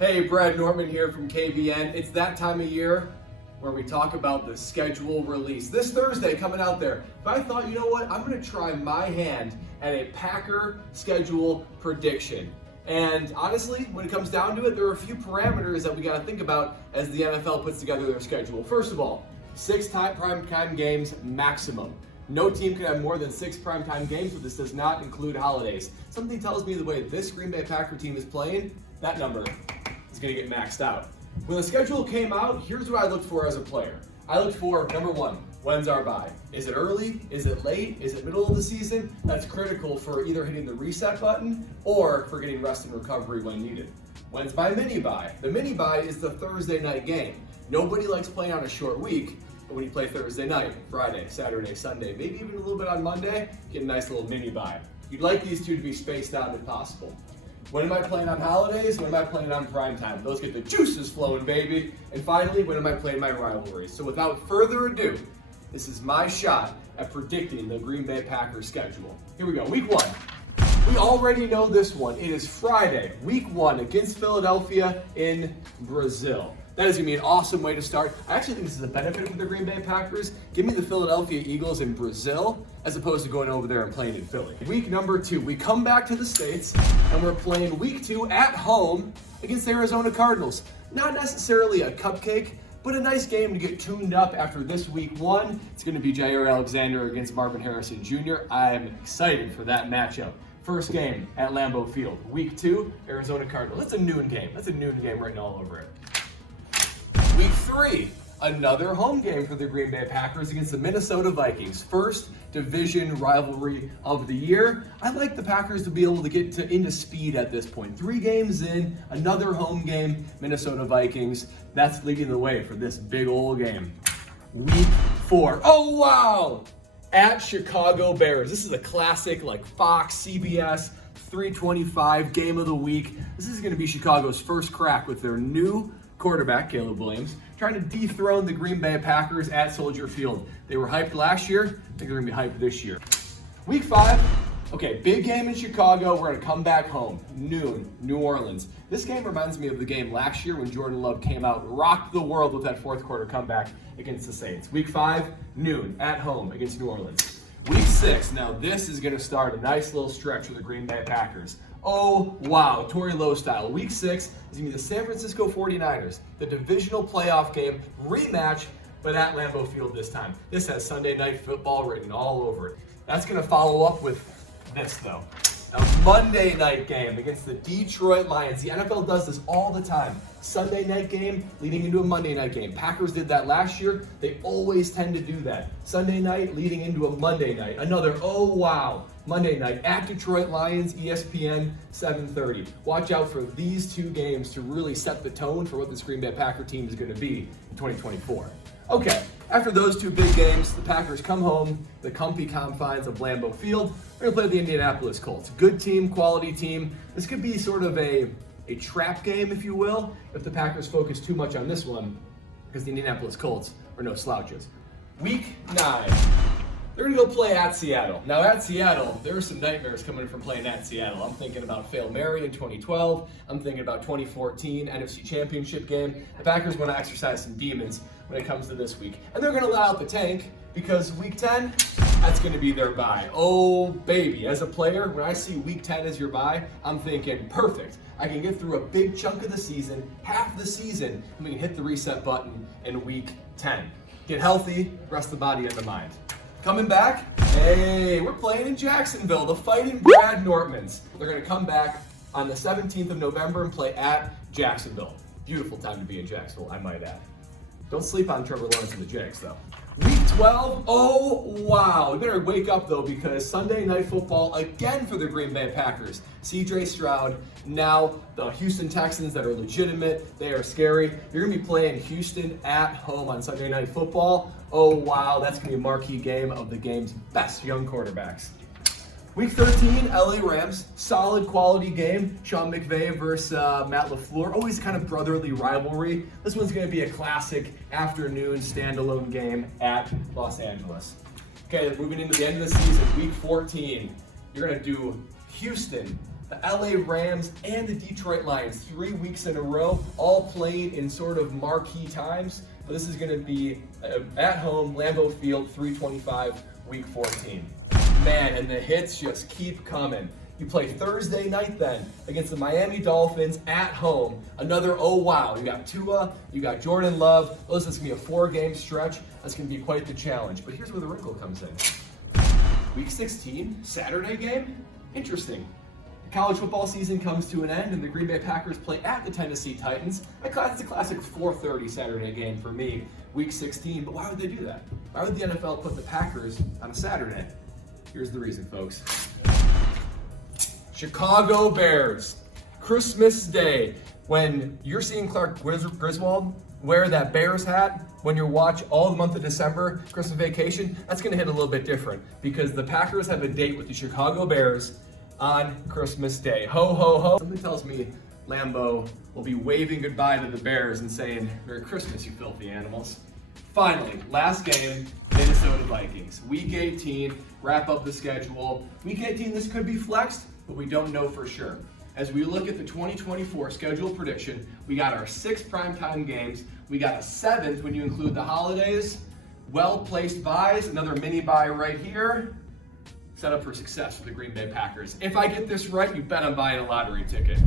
Hey, Brad Nortman here from KBN. It's that time of year where we talk about the schedule release. This Thursday coming out there, but I thought, you know what, I'm gonna try my hand at a Packer schedule prediction. And honestly, when it comes down to it, there are a few parameters that we gotta think about as the NFL puts together their schedule. First of all, 6 primetime games maximum. No team can have more than 6 primetime games, but this does not include holidays. Something tells me the way this Green Bay Packer team is playing, that number is going to get maxed out. When the schedule came out, here's what I looked for as a player. I looked for, number 1, when's our bye? Is it early? Is it late? Is it middle of the season? That's critical for either hitting the reset button or for getting rest and recovery when needed. When's my mini bye? The mini bye is the Thursday night game. Nobody likes playing on a short week, but when you play Thursday night, Friday, Saturday, Sunday, maybe even a little bit on Monday, get a nice little mini bye. You'd like these two to be spaced out if possible. When am I playing on holidays? When am I playing on prime time? Those get the juices flowing, baby. And finally, when am I playing my rivalries? So without further ado, this is my shot at predicting the Green Bay Packers schedule. Here we go, week 1. We already know this one. It is Friday, week 1 against Philadelphia in Brazil. That is going to be an awesome way to start. I actually think this is a benefit for the Green Bay Packers. Give me the Philadelphia Eagles in Brazil as opposed to going over there and playing in Philly. Week number 2, we come back to the States and we're playing week 2 at home against the Arizona Cardinals. Not necessarily a cupcake, but a nice game to get tuned up after this week 1. It's going to be Jair Alexander against Marvin Harrison Jr. I am excited for that matchup. First game at Lambeau Field. Week 2, Arizona Cardinals. That's a noon game. That's a noon game written all over it. Week 3, another home game for the Green Bay Packers against the Minnesota Vikings. First division rivalry of the year. I like the Packers to be able to get into speed at this point. 3 games in, another home game, Minnesota Vikings. That's leading the way for this big old game. Week 4, oh wow! At Chicago Bears. This is a classic like Fox, CBS, 325 game of the week. This is going to be Chicago's first crack with their new quarterback, Caleb Williams, trying to dethrone the Green Bay Packers at Soldier Field. They were hyped last year. I think they're going to be hyped this year. Week 5, okay, big game in Chicago. We're going to come back home. Noon, New Orleans. This game reminds me of the game last year when Jordan Love came out, rocked the world with that 4th quarter comeback against the Saints. Week 5, noon, at home against New Orleans. Week 6, now this is going to start a nice little stretch for the Green Bay Packers. Oh, wow, Torrey Lowe style. Week 6 is going to be the San Francisco 49ers, the divisional playoff game rematch, but at Lambeau Field this time. This has Sunday Night Football written all over it. That's going to follow up with this, though. A Monday night game against the Detroit Lions. The NFL does this all the time. Sunday night game leading into a Monday night game. Packers did that last year. They always tend to do that. Sunday night leading into a Monday night. Another, oh wow, Monday night at Detroit Lions, ESPN, 7:30. Watch out for these 2 games to really set the tone for what this Green Bay Packer team is going to be in 2024. Okay, after those 2 big games, the Packers come home, the comfy confines of Lambeau Field. They're going to play the Indianapolis Colts. Good team, quality team. This could be sort of a trap game, if you will, if the Packers focus too much on this one, because the Indianapolis Colts are no slouches. Week 9, they're going to go play at Seattle. Now at Seattle, there are some nightmares coming from playing at Seattle. I'm thinking about Fail Mary in 2012. I'm thinking about 2014 NFC Championship game. The Packers want to exercise some demons when it comes to this week. And they're going to let out the tank because week 10, that's going to be their bye. Oh, baby. As a player, when I see week 10 as your bye, I'm thinking, perfect. I can get through a big chunk of the season, half the season, and we can hit the reset button in week 10. Get healthy, rest the body and the mind. Coming back, hey, we're playing in Jacksonville, the Fighting Brad Nortmans. They're going to come back on the 17th of November and play at Jacksonville. Beautiful time to be in Jacksonville, I might add. Don't sleep on Trevor Lawrence and the Jags, though. Week 12, oh wow. You better wake up though because Sunday Night Football again for the Green Bay Packers. CJ Stroud, now the Houston Texans that are legitimate, they are scary. You're gonna be playing Houston at home on Sunday Night Football. Oh wow, that's gonna be a marquee game of the game's best young quarterbacks. Week 13, LA Rams, solid quality game. Sean McVay versus Matt LaFleur. Always kind of brotherly rivalry. This one's going to be a classic afternoon standalone game at Los Angeles. Okay, moving into the end of the season, week 14, you're going to do Houston The LA Rams and the Detroit Lions, 3 weeks in a row, all playing in sort of marquee times. But this is going to be at home, Lambeau Field, 325, week 14. Man, and the hits just keep coming. You play Thursday night then against the Miami Dolphins at home. Another, oh wow, you got Tua, you got Jordan Love. This is going to be a 4-game stretch. That's going to be quite the challenge. But here's where the wrinkle comes in. Week 16, Saturday game? Interesting. The college football season comes to an end and the Green Bay Packers play at the Tennessee Titans. It's a classic 4:30 Saturday game for me, week 16. But why would they do that? Why would the NFL put the Packers on a Saturday? Here's the reason, folks. Chicago Bears, Christmas Day. When you're seeing Clark Griswold wear that Bears hat, when you watch all the month of December, Christmas vacation, that's gonna hit a little bit different because the Packers have a date with the Chicago Bears on Christmas Day. Ho, ho, ho. Something tells me Lambeau will be waving goodbye to the Bears and saying, Merry Christmas, you filthy animals. Finally, last game, Minnesota Vikings. Week 18, wrap up the schedule. Week 18, this could be flexed, but we don't know for sure. As we look at the 2024 schedule prediction, we got our 6 primetime games. We got a 7th when you include the holidays. Well-placed buys, another mini buy right here. Set up for success for the Green Bay Packers. If I get this right, you bet I'm buying a lottery ticket.